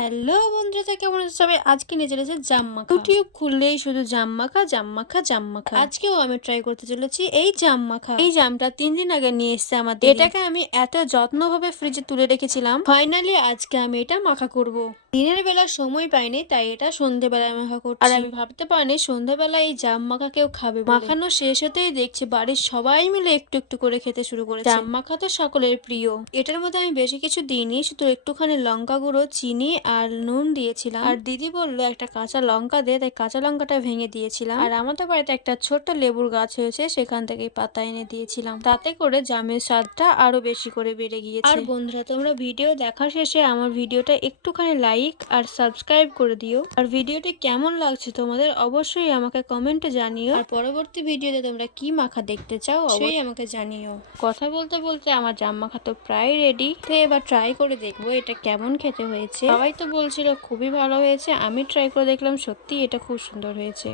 Hello বন্ধুরা, কেমন আছে সবাই? আজকে নিয়ে চলেছে জাম মাখা। ইউটিউব খুললেই শুধু জাম মাখা, জাম মাখা, জাম মাখা। আজকেও আমি ট্রাই করতে চলেছি এই জাম মাখা। এই জামটা 3 দিন আগে নিয়ে এসেছে আমার দিদি। এটাকে আমি এত যত্নভাবে ফ্রিজে তুলে রেখেছিলাম, ফাইনালি আজকে আমি এটা মাখা করব। দিনের বেলা সময় পাইনি, তাই এটা সন্ধ্যেবেলায় মাখা করছি। আর আমি ভাবতে পারিনি সন্ধ্যেবেলায় এই জাম মাখা কেউ খাবে বলে। মাখানো শেষ হতেই দেখছি বাড়ির সবাই মিলে একটু একটু করে খেতে শুরু করেছে। জাম মাখা তো সকলের প্রিয়। এটার মধ্যে আমি বেশি কিছু দিইনি, শুধু একটুখানি লঙ্কা গুঁড়ো, চিনি আর নুন দিয়েছিলাম। আর দিদি বললো একটা কাঁচা লঙ্কা দে, তাই কাঁচা লঙ্কাটা ভেঙে দিয়েছিলাম। আর আমাদের বাড়িতে একটা ছোট্ট লেবুর গাছ হয়েছে, সেখান থেকে পাতা এনে দিয়েছিলাম। তাতে করে জামের স্বাদটা আরো বেশি করে বেড়ে গিয়েছে। আর বন্ধুরা, তোমরা ভিডিও দেখা শেষে আমার ভিডিওটা একটুখানি লাইক আর সাবস্ক্রাইব করে দিও। আর ভিডিওটি কেমন লাগছে তোমাদের অবশ্যই আমাকে কমেন্টে জানিও। আর পরবর্তী ভিডিওতে তোমরা কি মাখা দেখতে চাও অবশ্যই আমাকে জানিও। কথা বলতে বলতে আমার জাম মাখা তো প্রায় রেডি। তো এবার ট্রাই করে দেখবো এটা কেমন খেতে হয়েছে। সবাই তো বলছিল খুবই ভালো হয়েছে, আমি ট্রাই করে দেখলাম সত্যি এটা খুব সুন্দর হয়েছে।